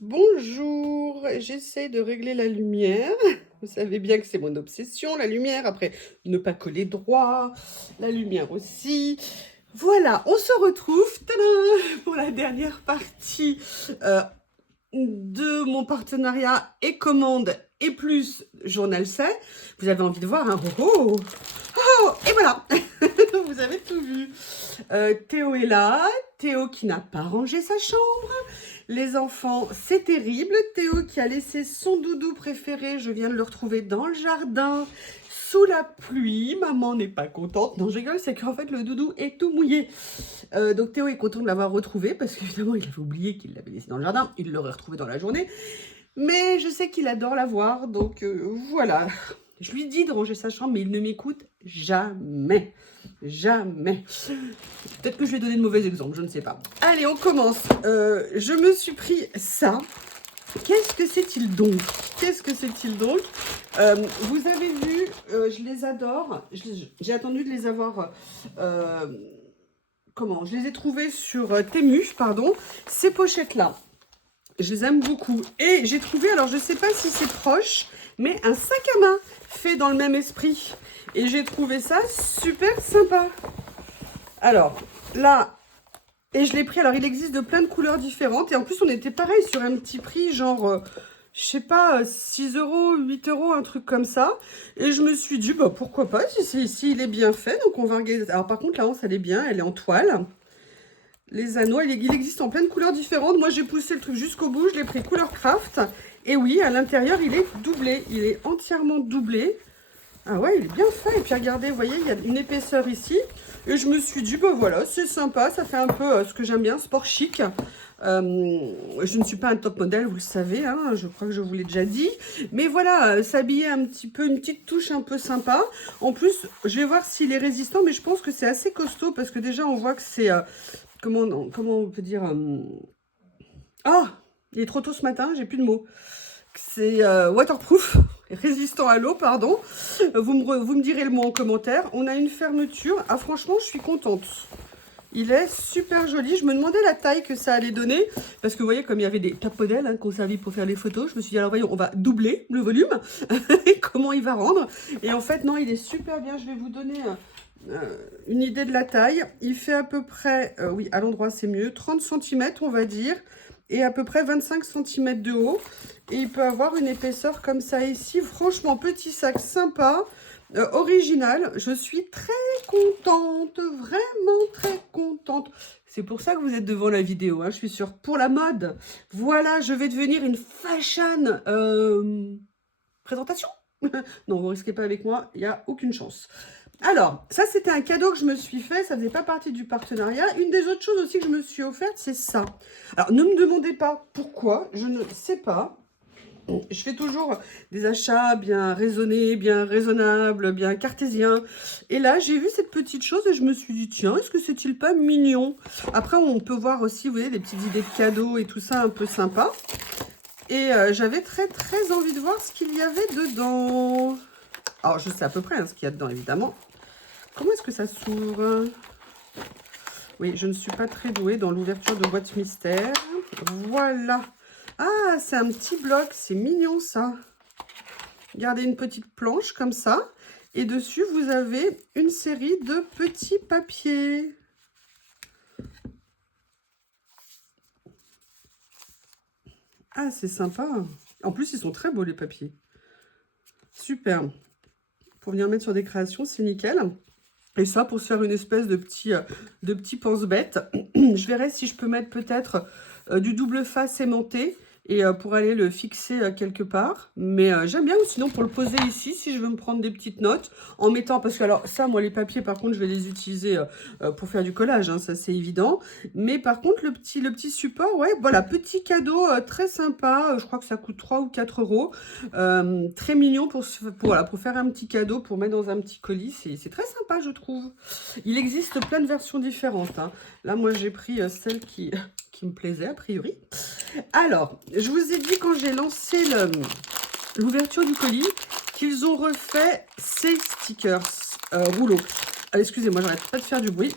Bonjour, j'essaie de régler la lumière. Vous savez bien que c'est mon obsession, la lumière. Après, ne pas coller droit, la lumière aussi. Voilà, on se retrouve tadam, pour la dernière partie euh, de mon partenariat et commande et plus journal c'est. Vous avez envie de voir un oh, et voilà, vous avez tout vu. Théo est là, Théo qui n'a pas rangé sa chambre. Les enfants, c'est terrible. Théo qui a laissé son doudou préféré, je viens de le retrouver dans le jardin, sous la pluie. Maman n'est pas contente. Non, je rigole, c'est qu'en fait, le doudou est tout mouillé. Donc Théo est content de l'avoir retrouvé, parce qu'évidemment, il avait oublié qu'il l'avait laissé dans le jardin. Il l'aurait retrouvé dans la journée. Mais je sais qu'il adore la voir, donc voilà. Je lui dis de ranger sa chambre, mais il ne m'écoute jamais. Jamais. Peut-être que je vais donner de mauvais exemples, je ne sais pas. Allez, on commence. Je me suis pris ça. Qu'est-ce que c'est-il donc? Qu'est-ce que c'est-il donc? Vous avez vu, je les adore. J'ai attendu de les avoir... comment? Je les ai trouvés sur Temu, pardon. Ces pochettes-là. Je les aime beaucoup. Et j'ai trouvé, alors je ne sais pas si c'est proche, mais un sac à main fait dans le même esprit. Et j'ai trouvé ça super sympa. Alors, là, et je l'ai pris, alors il existe de plein de couleurs différentes. Et en plus, on était pareil sur un petit prix, genre, je sais pas, 6 euros, 8 euros, un truc comme ça. Et je me suis dit, bah pourquoi pas, si il est bien fait. Donc on va regarder. Alors par contre, la hanse, elle est bien, elle est en toile. Les anneaux, il existe en plein de couleurs différentes. Moi, j'ai poussé le truc jusqu'au bout. Je l'ai pris couleur craft. Et oui, à l'intérieur, il est doublé. Il est entièrement doublé. Ah ouais, il est bien fait. Et puis regardez, vous voyez, il y a une épaisseur ici. Et je me suis dit, bah voilà, c'est sympa. Ça fait un peu ce que j'aime bien, sport chic. Je ne suis pas un top modèle, vous le savez. Hein, je crois que je vous l'ai déjà dit. Mais voilà, s'habiller un petit peu, une petite touche un peu sympa. En plus, je vais voir s'il est résistant. Mais je pense que c'est assez costaud. Parce que déjà, on voit que c'est... comment on peut dire Ah, il est trop tôt ce matin, j'ai plus de mots. C'est waterproof, résistant à l'eau, pardon. Vous me direz le mot en commentaire. On a une fermeture. Ah, franchement, je suis contente. Il est super joli. Je me demandais la taille que ça allait donner. Parce que vous voyez, comme il y avait des top modèles hein, qu'on servi pour faire les photos, je me suis dit, alors voyons, on va doubler le volume. Comment il va rendre. Et en fait, non, il est super bien. Je vais vous donner une idée de la taille. Il fait à peu près, oui, à l'endroit c'est mieux, 30 cm on va dire. Et à peu près 25 cm de haut. Et il peut avoir une épaisseur comme ça ici. Franchement, petit sac sympa. Original, je suis très contente, vraiment très contente. C'est pour ça que vous êtes devant la vidéo, hein, je suis sûre. Pour la mode, voilà, je vais devenir une fashion présentation. Non, vous risquez pas avec moi, il n'y a aucune chance. Alors, ça c'était un cadeau que je me suis fait, ça faisait pas partie du partenariat. Une des autres choses aussi que je me suis offerte, c'est ça. Alors, ne me demandez pas pourquoi, je ne sais pas. Je fais toujours des achats bien raisonnés, bien raisonnables, bien cartésiens. Et là, j'ai vu cette petite chose et je me suis dit, tiens, est-ce que c'est-il pas mignon? Après, on peut voir aussi, vous voyez, des petites idées de cadeaux et tout ça un peu sympa. Et j'avais très, très envie de voir ce qu'il y avait dedans. Alors, je sais à peu près hein, ce qu'il y a dedans, évidemment. Comment est-ce que ça s'ouvre? Oui, je ne suis pas très douée dans l'ouverture de boîte mystère. Voilà. Ah, c'est un petit bloc. C'est mignon, ça. Regardez, une petite planche comme ça. Et dessus, vous avez une série de petits papiers. Ah, c'est sympa. En plus, ils sont très beaux, les papiers. Super. Pour venir mettre sur des créations, c'est nickel. Et ça, pour se faire une espèce de petit pense-bête. Je verrai si je peux mettre peut-être du double face aimanté et pour aller le fixer quelque part. Mais j'aime bien, ou sinon pour le poser ici, si je veux me prendre des petites notes, en mettant, parce que alors ça, moi les papiers, par contre, je vais les utiliser pour faire du collage, hein, ça c'est évident. Mais par contre, le petit support, ouais, voilà, petit cadeau très sympa, je crois que ça coûte 3 ou 4 euros. Très mignon voilà, pour faire un petit cadeau, pour mettre dans un petit colis, c'est très sympa, je trouve. Il existe plein de versions différentes, hein. Là, moi, j'ai pris celle qui me plaisait, a priori. Alors, je vous ai dit quand j'ai lancé l'ouverture du colis qu'ils ont refait ces stickers rouleaux. Excusez-moi, j'arrête pas de faire du bruit.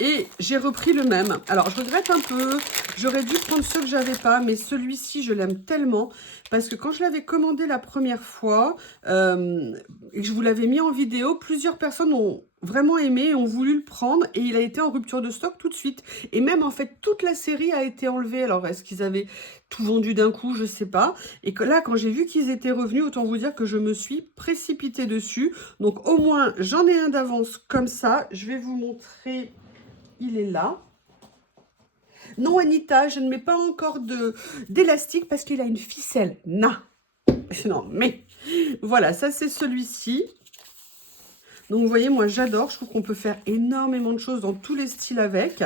Et j'ai repris le même. Alors, je regrette un peu. J'aurais dû prendre ceux que j'avais pas, mais celui-ci, je l'aime tellement. Parce que quand je l'avais commandé la première fois, et que je vous l'avais mis en vidéo, plusieurs personnes ont vraiment aimé et ont voulu le prendre. Et il a été en rupture de stock tout de suite. Et même, en fait, toute la série a été enlevée. Alors, est-ce qu'ils avaient tout vendu d'un coup? Je sais pas. Et que là, quand j'ai vu qu'ils étaient revenus, autant vous dire que je me suis précipitée dessus. Donc, au moins, j'en ai un d'avance comme ça. Je vais vous montrer... Il est là. Non, Anita, je ne mets pas encore d'élastique parce qu'il a une ficelle. Non. Non, mais voilà, ça c'est celui-ci. Donc, vous voyez, moi, j'adore. Je trouve qu'on peut faire énormément de choses dans tous les styles avec.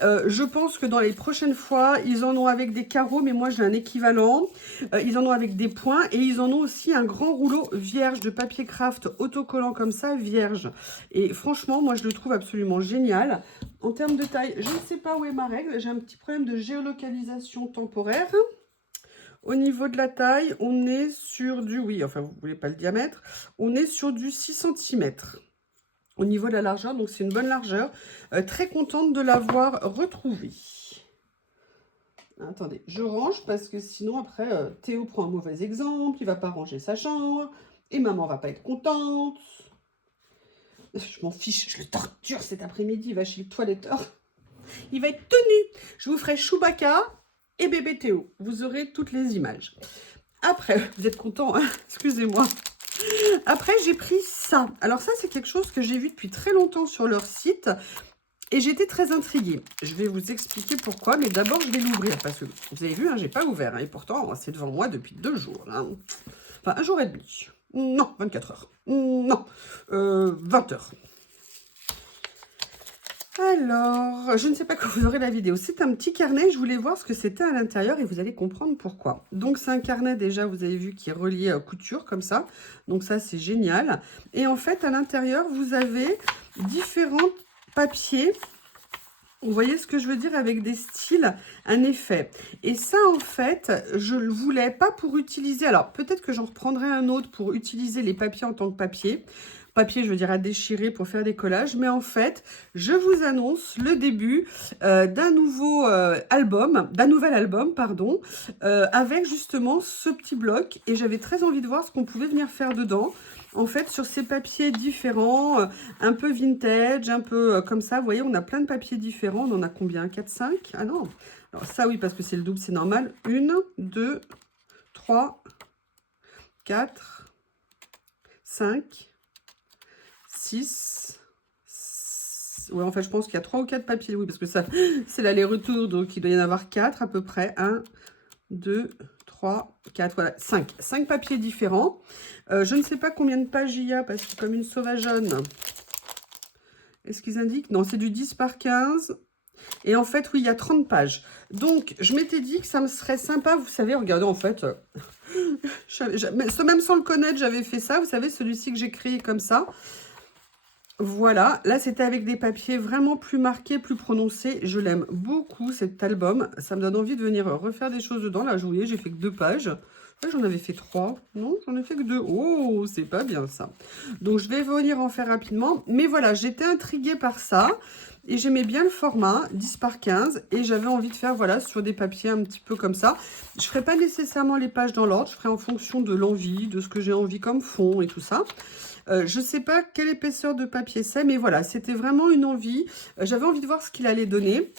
Je pense que dans les prochaines fois, ils en ont avec des carreaux, mais moi, j'ai un équivalent. Ils en ont avec des points et ils en ont aussi un grand rouleau vierge de papier craft autocollant comme ça, vierge. Et franchement, moi, je le trouve absolument génial. En termes de taille, je ne sais pas où est ma règle. J'ai un petit problème de géolocalisation temporaire. Au niveau de la taille, on est sur du... Oui, enfin, vous ne voulez pas le diamètre. On est sur du 6 cm. Au niveau de la largeur, donc c'est une bonne largeur. Très contente de l'avoir retrouvée. Attendez, je range parce que sinon, après, Théo prend un mauvais exemple. Il ne va pas ranger sa chambre. Et maman ne va pas être contente. Je m'en fiche, je le torture cet après-midi. Il va chez le toiletteur. Il va être tenu. Je vous ferai Chewbacca et bébé Théo. Vous aurez toutes les images. Après, vous êtes contents, hein? Excusez-moi. Après, j'ai pris ça. Alors ça, c'est quelque chose que j'ai vu depuis très longtemps sur leur site. Et j'étais très intriguée. Je vais vous expliquer pourquoi. Mais d'abord, je vais l'ouvrir. Parce que vous avez vu, hein, j'ai pas ouvert. Hein, et pourtant, c'est devant moi depuis 2 jours. Hein. Enfin, 1 jour et demi. Non, 24 heures. Non, 20 heures. Alors, je ne sais pas quand vous aurez la vidéo. C'est un petit carnet. Je voulais voir ce que c'était à l'intérieur et vous allez comprendre pourquoi. Donc, c'est un carnet déjà, vous avez vu, qui est relié à couture comme ça. Donc, ça, c'est génial. Et en fait, à l'intérieur, vous avez différents papiers. Vous voyez ce que je veux dire avec des styles, un effet. Et ça, en fait, je ne le voulais pas pour utiliser. Alors, peut-être que j'en reprendrai un autre pour utiliser les papiers en tant que papier. Papier, je veux dire, à déchirer pour faire des collages. Mais en fait, je vous annonce le début d'un nouvel album, pardon, avec justement ce petit bloc. Et j'avais très envie de voir ce qu'on pouvait venir faire dedans. En fait, sur ces papiers différents, un peu vintage, un peu comme ça. Vous voyez, on a plein de papiers différents. On en a combien? 4, 5? Ah non. Alors ça, oui, parce que c'est le double, c'est normal. 1, 2, 3, 4, 5, 6. Oui, en fait, je pense qu'il y a 3 ou 4 papiers. Oui, parce que ça, c'est l'aller-retour. Donc, il doit y en avoir 4 à peu près. 1, 2, 3, 4, voilà, 5. 5 papiers différents. Je ne sais pas combien de pages il y a, parce que comme une sauvageonne, est-ce qu'ils indiquent? Non, c'est du 10 par 15. Et en fait, oui, il y a 30 pages. Donc, je m'étais dit que ça me serait sympa. Vous savez, regardez, en fait, même sans le connaître, j'avais fait ça. Vous savez, celui-ci que j'ai créé comme ça. Voilà, là c'était avec des papiers vraiment plus marqués, plus prononcés. Je l'aime beaucoup cet album. Ça me donne envie de venir refaire des choses dedans. Là, je vous voyez, j'ai fait que 2 pages. Ouais, j'en avais fait 3. Non, j'en ai fait que 2. Oh, c'est pas bien ça. Donc, je vais venir en faire rapidement. Mais voilà, j'étais intriguée par ça. Et j'aimais bien le format, 10 par 15. Et j'avais envie de faire, voilà, sur des papiers un petit peu comme ça. Je ne ferai pas nécessairement les pages dans l'ordre. Je ferai en fonction de l'envie, de ce que j'ai envie comme fond et tout ça. Je ne sais pas quelle épaisseur de papier c'est, mais voilà, c'était vraiment une envie. J'avais envie de voir ce qu'il allait donner.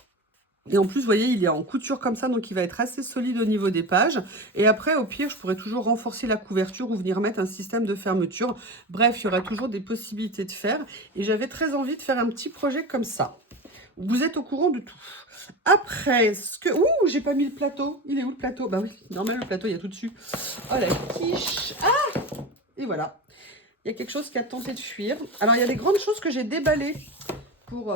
Et en plus, vous voyez, il est en couture comme ça, donc il va être assez solide au niveau des pages. Et après, au pire, je pourrais toujours renforcer la couverture ou venir mettre un système de fermeture. Bref, il y aura toujours des possibilités de faire. Et j'avais très envie de faire un petit projet comme ça. Vous êtes au courant de tout. Après, ce que... Ouh, j'ai pas mis le plateau. Il est où le plateau? Bah oui, normal, le plateau, il y a tout dessus. Oh, la quiche. Ah! Et voilà. Il y a quelque chose qui a tenté de fuir. Alors, il y a des grandes choses que j'ai déballées pour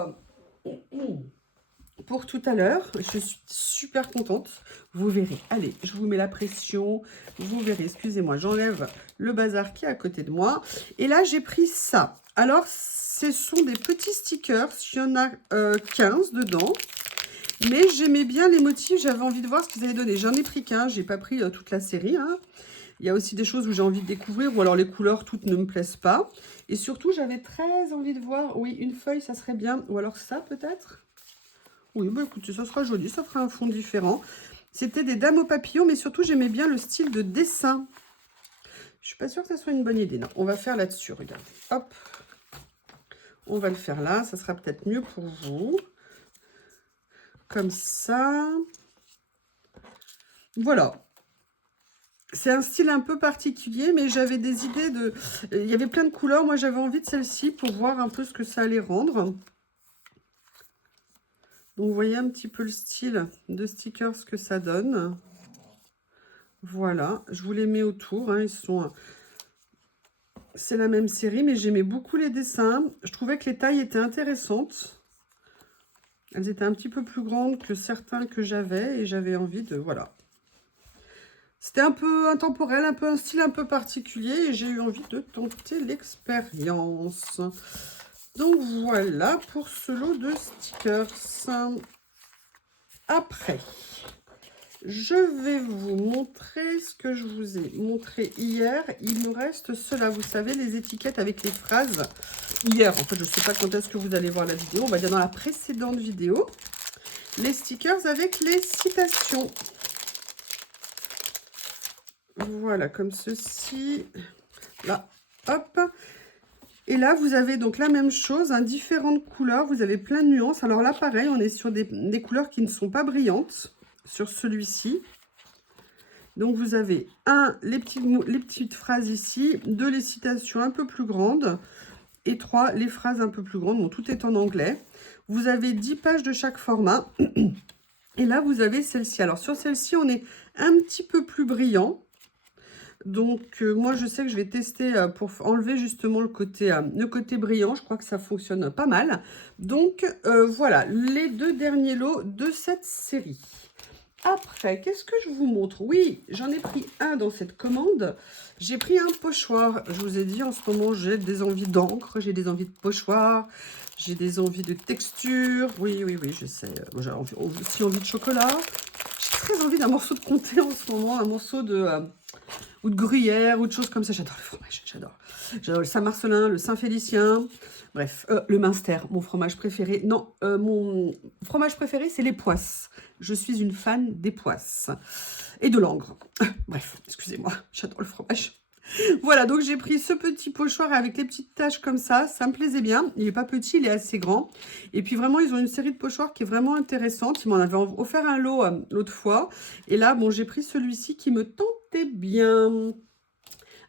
tout à l'heure. Je suis super contente. Vous verrez. Allez, je vous mets la pression. Vous verrez. Excusez-moi, j'enlève le bazar qui est à côté de moi. Et là, j'ai pris ça. Alors, ce sont des petits stickers. Il y en a 15 dedans. Mais j'aimais bien les motifs. J'avais envie de voir ce qu'ils allaient donner. J'en ai pris qu'un. J'ai pas pris toute la série. Hein. Il y a aussi des choses où j'ai envie de découvrir, ou alors les couleurs toutes ne me plaisent pas. Et surtout, j'avais très envie de voir, oui, une feuille, ça serait bien, ou alors ça peut-être. Oui, bah écoutez, ça sera joli, ça fera un fond différent. C'était des dames aux papillons, mais surtout, j'aimais bien le style de dessin. Je suis pas sûre que ça soit une bonne idée. Non, on va faire là-dessus, regardez. Hop, on va le faire là, ça sera peut-être mieux pour vous. Comme ça. Voilà. C'est un style un peu particulier, mais j'avais des idées de... Il y avait plein de couleurs. Moi, j'avais envie de celle-ci pour voir un peu ce que ça allait rendre. Donc, vous voyez un petit peu le style de stickers que ça donne. Voilà. Je vous les mets autour. Hein. Ils sont... C'est la même série, mais j'aimais beaucoup les dessins. Je trouvais que les tailles étaient intéressantes. Elles étaient un petit peu plus grandes que certains que j'avais. Et j'avais envie de... Voilà. C'était un peu intemporel, un peu un style un peu particulier et j'ai eu envie de tenter l'expérience. Donc voilà pour ce lot de stickers. Après, je vais vous montrer ce que je vous ai montré hier. Il nous reste cela, vous savez, les étiquettes avec les phrases. Hier, en fait, je ne sais pas quand est-ce que vous allez voir la vidéo. On va dire dans la précédente vidéo. Les stickers avec les citations. Voilà, comme ceci. Là, hop. Et là, vous avez donc la même chose, hein, différentes couleurs. Vous avez plein de nuances. Alors là, pareil, on est sur des couleurs qui ne sont pas brillantes sur celui-ci. Donc, vous avez les petites phrases ici. 2, les citations un peu plus grandes. Et 3, les phrases un peu plus grandes. Bon, tout est en anglais. Vous avez 10 pages de chaque format. Et là, vous avez celle-ci. Alors, sur celle-ci, on est un petit peu plus brillant. Donc, moi, je sais que je vais tester pour enlever justement le côté brillant. Je crois que ça fonctionne pas mal. Donc, voilà, les 2 derniers lots de cette série. Après, qu'est-ce que je vous montre? Oui, j'en ai pris un dans cette commande. J'ai pris un pochoir. Je vous ai dit, en ce moment, j'ai des envies d'encre, j'ai des envies de pochoir, j'ai des envies de texture. Oui, je sais. J'ai aussi envie de chocolat. J'ai très envie d'un morceau de comté en ce moment, un morceau de... ou de gruyère, ou de choses comme ça. J'adore le fromage, j'adore. J'adore le Saint-Marcelin, le Saint-Félicien. Bref, le Münster, mon fromage préféré. Non, mon fromage préféré, c'est les poisses. Je suis une fan des poisses. Et de l'angre. Bref, excusez-moi, j'adore le fromage. Voilà, donc j'ai pris ce petit pochoir avec les petites taches comme ça. Ça me plaisait bien. Il n'est pas petit, il est assez grand. Et puis vraiment, ils ont une série de pochoirs qui est vraiment intéressante. Ils m'en avaient offert un lot l'autre fois. Et là, bon, j'ai pris celui-ci qui me tentait bien.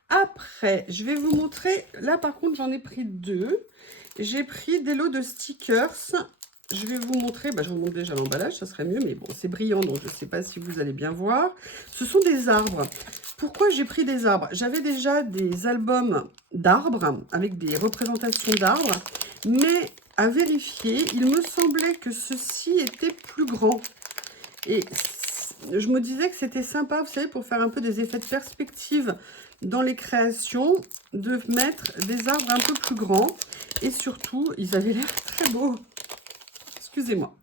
Après, je vais vous montrer. Là, par contre, j'en ai pris 2. J'ai pris des lots de stickers. Je vais vous montrer, je vous montre déjà l'emballage, ça serait mieux, mais bon, c'est brillant, donc je ne sais pas si vous allez bien voir. Ce sont des arbres. Pourquoi j'ai pris des arbres? J'avais déjà des albums d'arbres, avec des représentations d'arbres, mais à vérifier, il me semblait que ceci était plus grand. Et je me disais que c'était sympa, vous savez, pour faire un peu des effets de perspective dans les créations, de mettre des arbres un peu plus grands. Et surtout, ils avaient l'air très beaux. Excusez-moi.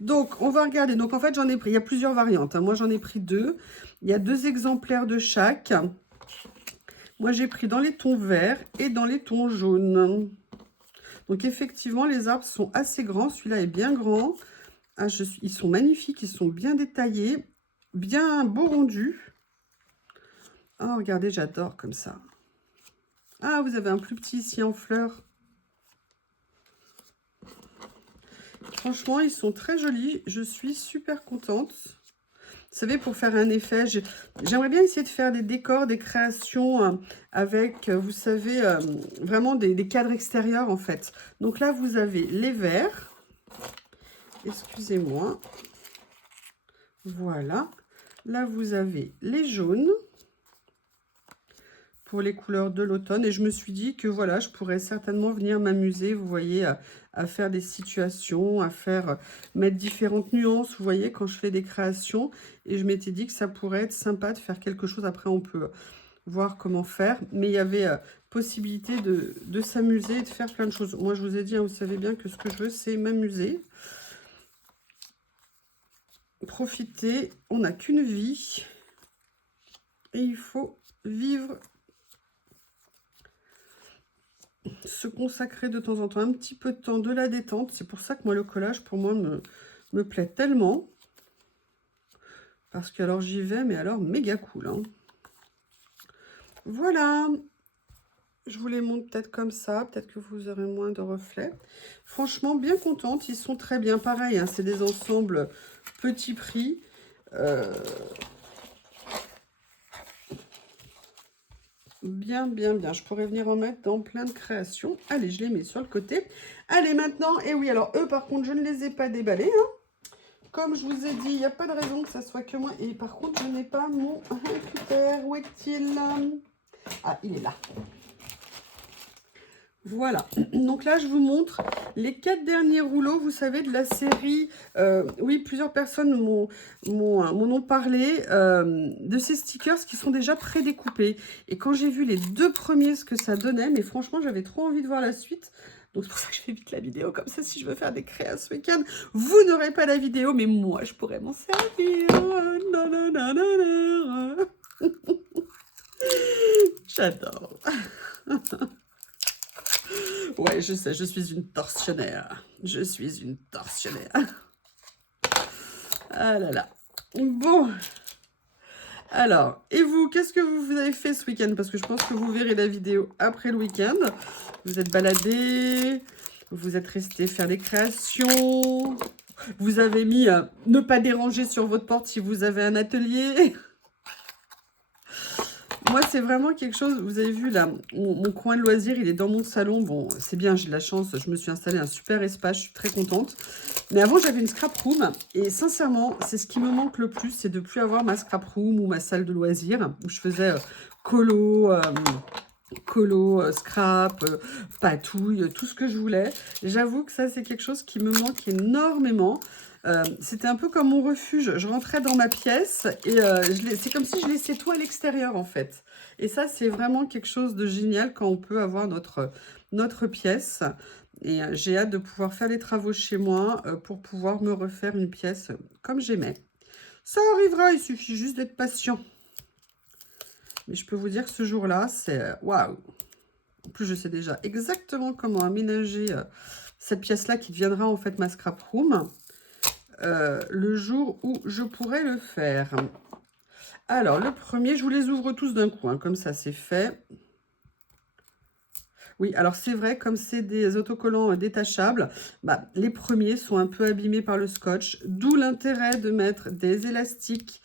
Donc, on va regarder. Donc, en fait, j'en ai pris. Il y a plusieurs variantes. Hein. Moi, j'en ai pris 2. Il y a 2 exemplaires de chaque. Moi, j'ai pris dans les tons verts et dans les tons jaunes. Donc, effectivement, les arbres sont assez grands. Celui-là est bien grand. Ah, ils sont magnifiques. Ils sont bien détaillés. Bien beau rendu. Ah, regardez, j'adore comme ça. Ah, vous avez un plus petit ici en fleurs. Franchement, ils sont très jolis. Je suis super contente. Vous savez, pour faire un effet, j'aimerais bien essayer de faire des décors, des créations avec, vous savez, vraiment des cadres extérieurs, en fait. Donc là, vous avez les verts. Excusez-moi. Voilà. Là, vous avez les jaunes pour les couleurs de l'automne. Et je me suis dit que, voilà, je pourrais certainement venir m'amuser, vous voyez, à faire des situations, à mettre différentes nuances, vous voyez, quand je fais des créations. Et je m'étais dit que ça pourrait être sympa de faire quelque chose. Après, on peut voir comment faire. Mais il y avait possibilité de s'amuser et de faire plein de choses. Moi, je vous ai dit, hein, vous savez bien que ce que je veux, c'est m'amuser. Profiter. On n'a qu'une vie. Et il faut vivre, se consacrer de temps en temps un petit peu de temps, de la détente. C'est pour ça que moi, le collage, pour moi, me plaît tellement. Parce que alors j'y vais, mais alors méga cool. Hein. Voilà. Je vous les montre peut-être comme ça. Peut-être que vous aurez moins de reflets. Franchement, bien contente. Ils sont très bien. Pareil, hein, c'est des ensembles petit prix. Bien, bien, bien. Je pourrais venir en mettre dans plein de créations. Allez, je les mets sur le côté. Allez, maintenant, et oui, alors eux, par contre, je ne les ai pas déballés. Hein. Comme je vous ai dit, il n'y a pas de raison que ça soit que moi. Et par contre, je n'ai pas mon cutter. Où est-il? Ah, il est là. Voilà, donc là je vous montre les 4 derniers rouleaux, vous savez, de la série, oui, plusieurs personnes m'en ont parlé, de ces stickers qui sont déjà prédécoupés. Et quand j'ai vu les 2 premiers, ce que ça donnait, mais franchement j'avais trop envie de voir la suite. Donc c'est pour ça que je fais vite la vidéo, comme ça si je veux faire des créas ce week-end, vous n'aurez pas la vidéo, mais moi je pourrais m'en servir. J'adore. Ouais, je sais, je suis une tortionnaire. Je suis une tortionnaire. Ah là là. Bon. Alors, et vous, qu'est-ce que vous avez fait ce week-end? Parce que je pense que vous verrez la vidéo après le week-end. Vous êtes baladés, vous êtes restés faire des créations. Vous avez mis ne pas déranger sur votre porte si vous avez un atelier. Moi, c'est vraiment quelque chose, vous avez vu là, mon coin de loisirs, il est dans mon salon. Bon, c'est bien, j'ai de la chance, je me suis installé un super espace, je suis très contente. Mais avant, j'avais une scrap room et sincèrement, c'est ce qui me manque le plus, c'est de ne plus avoir ma scrap room ou ma salle de loisirs où je faisais colo, scrap, patouille, tout ce que je voulais. J'avoue que ça, c'est quelque chose qui me manque énormément. C'était un peu comme mon refuge. Je rentrais dans ma pièce et c'est comme si je laissais tout à l'extérieur, en fait. Et ça, c'est vraiment quelque chose de génial quand on peut avoir notre pièce. Et j'ai hâte de pouvoir faire les travaux chez moi pour pouvoir me refaire une pièce comme j'aimais. Ça arrivera, il suffit juste d'être patient. Mais je peux vous dire que ce jour-là, c'est waouh! En plus, je sais déjà exactement comment aménager cette pièce-là qui deviendra en fait ma scrap room le jour où je pourrai le faire. Alors, le premier, je vous les ouvre tous d'un coup, hein, comme ça c'est fait. Oui, alors c'est vrai, comme c'est des autocollants détachables, bah, les premiers sont un peu abîmés par le scotch, d'où l'intérêt de mettre des élastiques.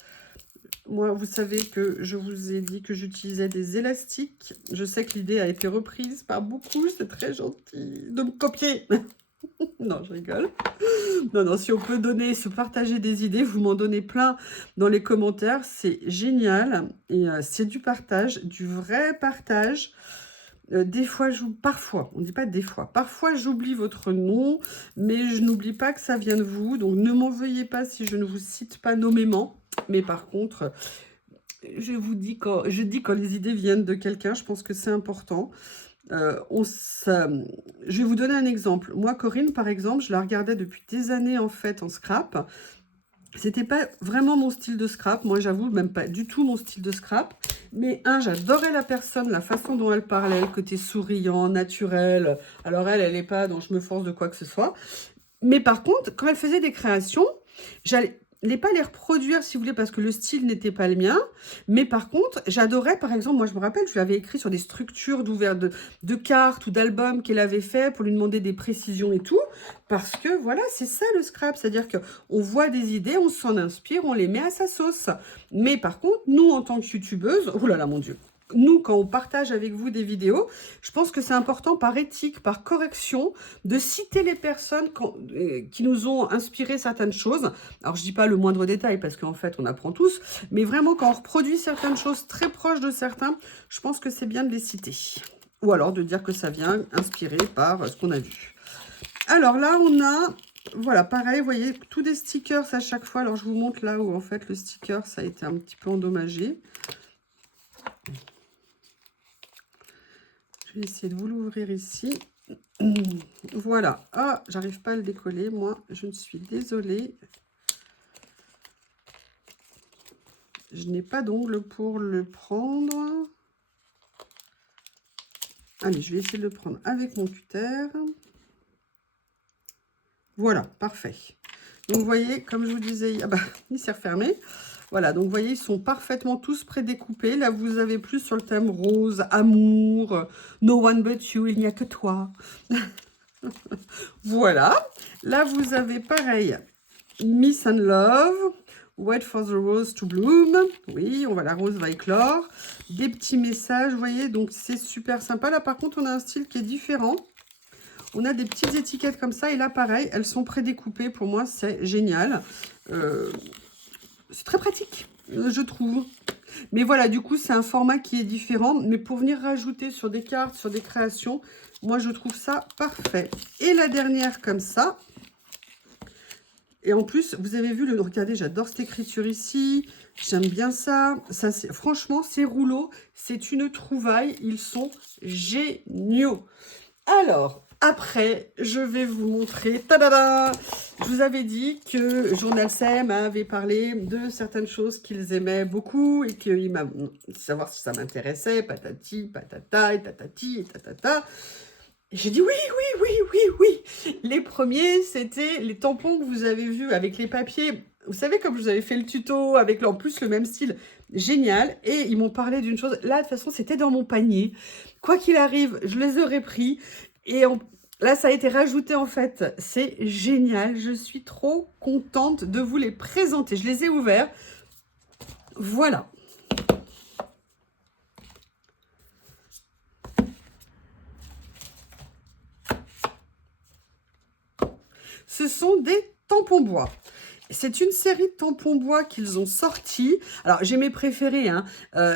Moi, vous savez que je vous ai dit que j'utilisais des élastiques. Je sais que l'idée a été reprise par beaucoup, c'est très gentil de me copier. Non, je rigole. Non, non, si on peut donner, se partager des idées, vous m'en donnez plein dans les commentaires, c'est génial. Et c'est du partage, du vrai partage. Des fois, parfois, on ne dit pas des fois, parfois j'oublie votre nom, mais je n'oublie pas que ça vient de vous. Donc ne m'en veuillez pas si je ne vous cite pas nommément. Mais par contre, je dis quand les idées viennent de quelqu'un, je pense que c'est important. Je vais vous donner un exemple. Moi, Corinne, par exemple, je la regardais depuis des années en fait en scrap. C'était pas vraiment mon style de scrap. Moi, j'avoue, même pas du tout mon style de scrap. Mais j'adorais la personne, la façon dont elle parlait, le côté souriant, naturel. Alors elle n'est pas dont je me force de quoi que ce soit. Mais par contre, quand elle faisait des créations, j'allais pas les reproduire, si vous voulez, parce que le style n'était pas le mien. Mais par contre, j'adorais, par exemple, moi je me rappelle, je lui avais écrit sur des structures de cartes ou d'albums qu'elle avait fait pour lui demander des précisions et tout. Parce que voilà, c'est ça le scrap. C'est-à-dire qu'on voit des idées, on s'en inspire, on les met à sa sauce. Mais par contre, nous, en tant que youtubeuse, oh là là, mon Dieu, nous, quand on partage avec vous des vidéos, je pense que c'est important par éthique, par correction, de citer les personnes qui nous ont inspiré certaines choses. Alors, je dis pas le moindre détail, parce qu'en fait, on apprend tous, mais vraiment, quand on reproduit certaines choses très proches de certains, je pense que c'est bien de les citer. Ou alors de dire que ça vient inspiré par ce qu'on a vu. Alors là, on a... Voilà, pareil, vous voyez, tous des stickers à chaque fois. Alors, je vous montre là où, en fait, le sticker, ça a été un petit peu endommagé. Je vais essayer de vous l'ouvrir ici. Voilà. Ah, j'arrive pas à le décoller, moi. Je ne suis désolée. Je n'ai pas d'ongle pour le prendre. Allez, je vais essayer de le prendre avec mon cutter. Voilà, parfait. Donc, vous voyez, comme je vous disais, ah bah, il s'est refermé. Voilà, donc vous voyez, ils sont parfaitement tous prédécoupés. Là, vous avez plus sur le thème rose, amour, no one but you, il n'y a que toi. Voilà. Là, vous avez pareil, Miss and Love, Wait for the Rose to Bloom. Oui, la rose va éclore. Des petits messages, vous voyez, donc c'est super sympa. Là, par contre, on a un style qui est différent. On a des petites étiquettes comme ça. Et là, pareil, elles sont prédécoupées. Pour moi, c'est génial. C'est très pratique, je trouve. Mais voilà, du coup, c'est un format qui est différent. Mais pour venir rajouter sur des cartes, sur des créations, moi, je trouve ça parfait. Et la dernière, comme ça. Et en plus, vous avez vu, regardez, j'adore cette écriture ici. J'aime bien ça. Franchement, ces rouleaux, c'est une trouvaille. Ils sont géniaux. Alors, après, je vais vous montrer. Tadada! Je vous avais dit que Journal CM avait parlé de certaines choses qu'ils aimaient beaucoup et qu'il m'a savoir si ça m'intéressait. Patati, patata, et tatati, et tatata. J'ai dit oui, oui, oui, oui, oui. Les premiers, c'était les tampons que vous avez vus avec les papiers. Vous savez, comme je vous avais fait le tuto, avec en plus le même style, génial. Et ils m'ont parlé d'une chose. Là, de toute façon, c'était dans mon panier. Quoi qu'il arrive, je les aurais pris. Et là, ça a été rajouté en fait. C'est génial. Je suis trop contente de vous les présenter. Je les ai ouverts. Voilà. Ce sont des tampons bois. C'est une série de tampons bois qu'ils ont sortis. Alors, j'ai mes préférés, hein,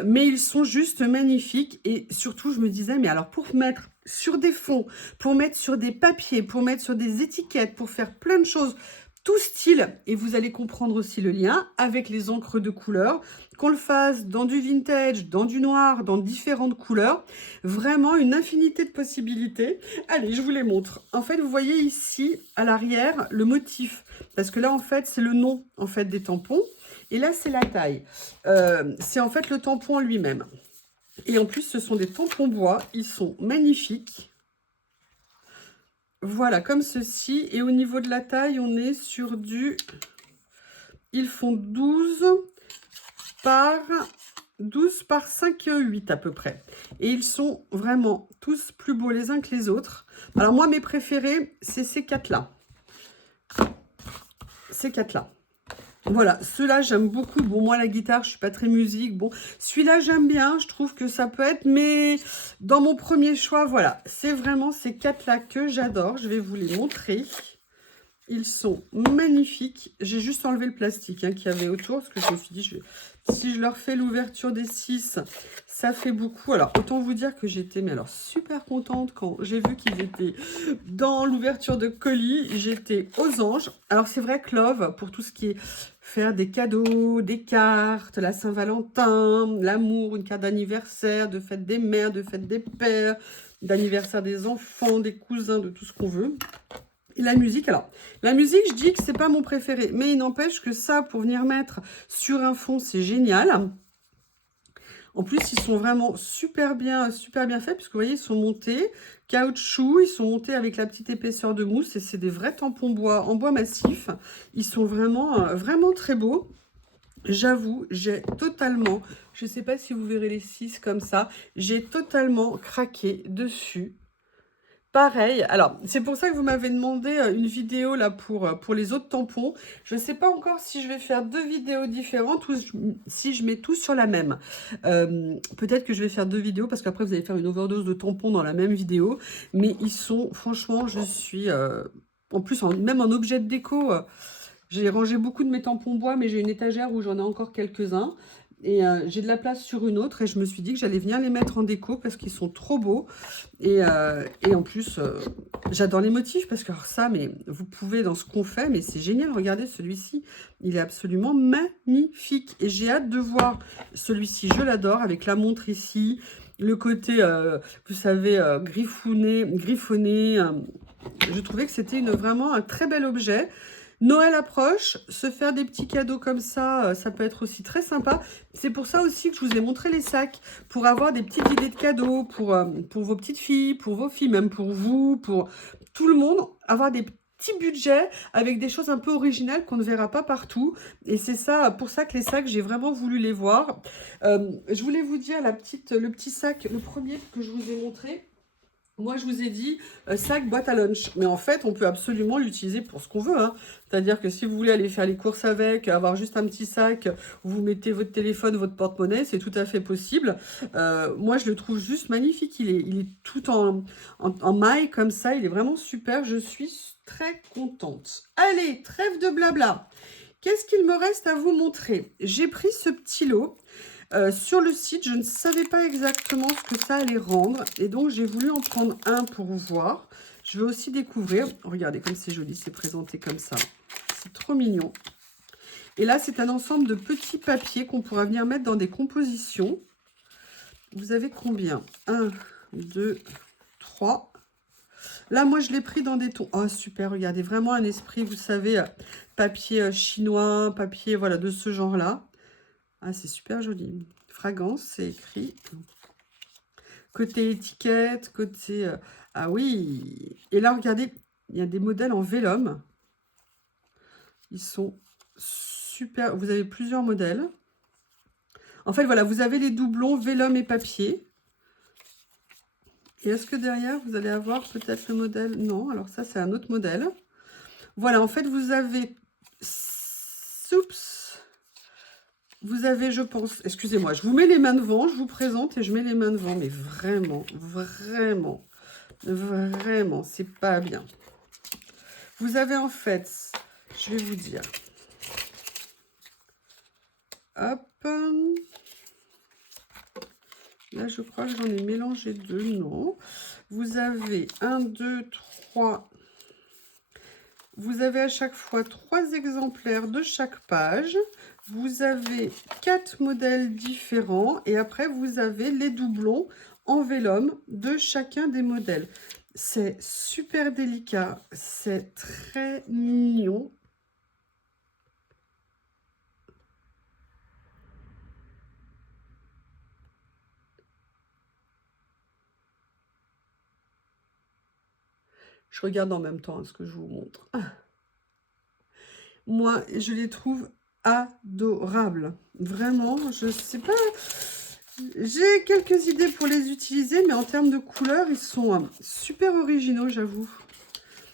mais ils sont juste magnifiques. Et surtout, je me disais, mais alors pour mettre sur des fonds, pour mettre sur des papiers, pour mettre sur des étiquettes, pour faire plein de choses, tout style, et vous allez comprendre aussi le lien avec les encres de couleur, qu'on le fasse dans du vintage, dans du noir, dans différentes couleurs, vraiment une infinité de possibilités. Allez, je vous les montre. En fait, vous voyez ici, à l'arrière, le motif, parce que là, en fait, c'est le nom en fait des tampons, et là, c'est la taille. C'est en fait le tampon lui-même. Et en plus, ce sont des tampons bois, ils sont magnifiques. Voilà, comme ceci. Et au niveau de la taille, on est sur du... Ils font 12 par 5,8 à peu près. Et ils sont vraiment tous plus beaux les uns que les autres. Alors moi, mes préférés, c'est ces quatre-là. Ces quatre-là. Voilà, ceux-là, j'aime beaucoup. Bon, moi, la guitare, je suis pas très musique. Bon, celui-là, j'aime bien. Je trouve que ça peut être, mais dans mon premier choix, voilà. C'est vraiment ces quatre-là que j'adore. Je vais vous les montrer. Ils sont magnifiques. J'ai juste enlevé le plastique qu'il y avait autour, parce que je me suis dit, si je leur fais l'ouverture des 6, ça fait beaucoup. Alors, autant vous dire que j'étais mais alors super contente quand j'ai vu qu'ils étaient dans l'ouverture de colis. J'étais aux anges. Alors, c'est vrai que Love, pour tout ce qui est faire des cadeaux, des cartes, la Saint-Valentin, l'amour, une carte d'anniversaire, de fête des mères, de fête des pères, d'anniversaire des enfants, des cousins, de tout ce qu'on veut. Et la musique, alors, la musique, je dis que c'est pas mon préféré, mais il n'empêche que ça, pour venir mettre sur un fond, c'est génial. En plus, ils sont vraiment super bien faits, puisque vous voyez, ils sont montés caoutchouc, ils sont montés avec la petite épaisseur de mousse, et c'est des vrais tampons bois en bois massif. Ils sont vraiment, vraiment très beaux. J'avoue, j'ai totalement, je ne sais pas si vous verrez les 6 comme ça, j'ai totalement craqué dessus. Pareil, alors c'est pour ça que vous m'avez demandé une vidéo là pour les autres tampons. Je ne sais pas encore si je vais faire 2 vidéos différentes ou si je mets tout sur la même. Peut-être que je vais faire 2 vidéos parce qu'après vous allez faire une overdose de tampons dans la même vidéo. Mais ils sont, franchement, je suis... en plus, même en objet de déco, j'ai rangé beaucoup de mes tampons bois, mais j'ai une étagère où j'en ai encore quelques-uns. Et j'ai de la place sur une autre et je me suis dit que j'allais venir les mettre en déco parce qu'ils sont trop beaux. Et en plus, j'adore les motifs parce que alors ça, mais vous pouvez dans ce qu'on fait, mais c'est génial. Regardez celui-ci, il est absolument magnifique. Et j'ai hâte de voir celui-ci, je l'adore, avec la montre ici, le côté, vous savez, griffonné. Je trouvais que c'était vraiment un très bel objet. Noël approche, se faire des petits cadeaux comme ça peut être aussi très sympa. C'est pour ça aussi que je vous ai montré les sacs, pour avoir des petites idées de cadeaux, pour vos petites filles, pour vos filles, même pour vous, pour tout le monde, avoir des petits budgets avec des choses un peu originales qu'on ne verra pas partout. Et c'est ça, pour ça que les sacs, j'ai vraiment voulu les voir. Je voulais vous dire le petit sac, le premier que je vous ai montré. Moi, je vous ai dit sac, boîte à lunch. Mais en fait, on peut absolument l'utiliser pour ce qu'on veut, hein. C'est-à-dire que si vous voulez aller faire les courses avec, avoir juste un petit sac, où vous mettez votre téléphone, votre porte-monnaie, c'est tout à fait possible. Moi, je le trouve juste magnifique. Il est tout en maille comme ça. Il est vraiment super. Je suis très contente. Allez, trêve de blabla. Qu'est-ce qu'il me reste à vous montrer? J'ai pris ce petit lot. Sur le site, je ne savais pas exactement ce que ça allait rendre. Et donc, j'ai voulu en prendre un pour voir. Je vais aussi découvrir. Regardez comme c'est joli, c'est présenté comme ça. C'est trop mignon. Et là, c'est un ensemble de petits papiers qu'on pourra venir mettre dans des compositions. Vous avez combien? 1, 2, 3. Là, moi, je l'ai pris dans des tons. Oh, super, regardez, vraiment un esprit, vous savez, papier chinois, papier, voilà, de ce genre-là. Ah, c'est super joli. Fragrance, c'est écrit. Côté étiquette, côté... ah oui. Et là, regardez, il y a des modèles en vélum. Ils sont super. Vous avez plusieurs modèles. En fait, voilà, vous avez les doublons vélum et papier. Et est-ce que derrière, vous allez avoir peut-être le modèle? Non, alors ça, c'est un autre modèle. Voilà, en fait, vous avez... Soups. Vous avez, je pense, excusez-moi, je vous mets les mains devant, je vous présente et je mets les mains devant, mais vraiment, vraiment, vraiment, c'est pas bien. Vous avez en fait, je vais vous dire, hop, là je crois que j'en ai mélangé deux, non. Vous avez 1, 2, 3, vous avez à chaque fois 3 exemplaires de chaque page. Vous avez 4 modèles différents et après vous avez les doublons en vélum de chacun des modèles. C'est super délicat, c'est très mignon. Je regarde en même temps ce que je vous montre. Moi, je les trouve adorables. Vraiment, je sais pas... J'ai quelques idées pour les utiliser, mais en termes de couleurs, ils sont super originaux, j'avoue.